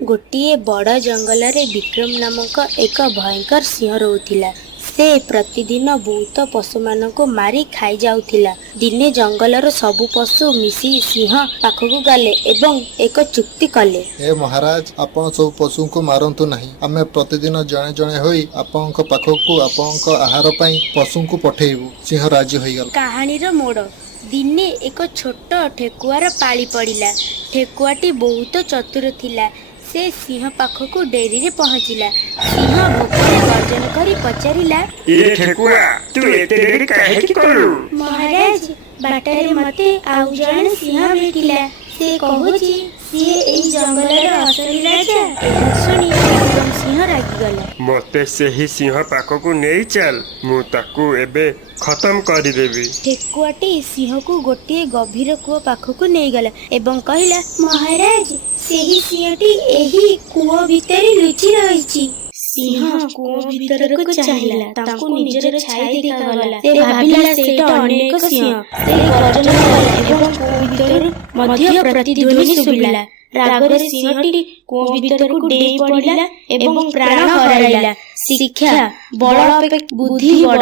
गोटे बड़ जंगल रे विक्रम नामक एक भयंकर सिंह रोथिला। से प्रतिदिन बहुत पशु मानक मारी खाई जाउथिला। दिने जंगलर सबु पशु मिसी सिंह पाखकु गले एवं एक चुक्ति कले। हे महाराज, आपण सब पशु को मारंतु नहीं। आमे प्रतिदिन जणे जणे होई आपनक पाखकु आपनक आहार पई पशु को पठेइबु। सिंह राजी होई गल। कहानीर मोड़ दिने एक छोट ठेकुआर पाली पड़िला। ठेकुआटी बहुत चतुर थिला। से सिंह पाखकु डेरी रे पहुँचिला। सिंह भोकरे गर्जन करी पचारिला, ए ठेकुआ, तू एते देरी काहे की करू? महाराज, बाटरे मते आउ जण सिंह भेटिला। से कहूची सिए एई जंगलर असली राजा। एहा सुनी विक्रम सिंह रागिगला। मते सेही सिंह पाखकु नेई चल, मु ताकू एबे खत्म करी देबी। ठेकुआटी सिंह को गोटे गभीर कूଅ पाखकु नहीं गला एवं कहला, महाराज, सेही सिंहटी एही कूଅ भितरे लुचि रहिछि। सिंह कूଅ भितरକୁ चाहिला, तांको निजर छाई देखागला। से भाबिला सेटा अनेक सिंह। से गर्जन कला एवं कूଅ भितरु मध्य प्रतिध्वनि सुबिला। रागरे सिंहटी कूଅ भितरକୁ डेई पड़िला एवं प्राण हराइला। शिक्षा बड़ अपेक्षा बुद्धि बड़।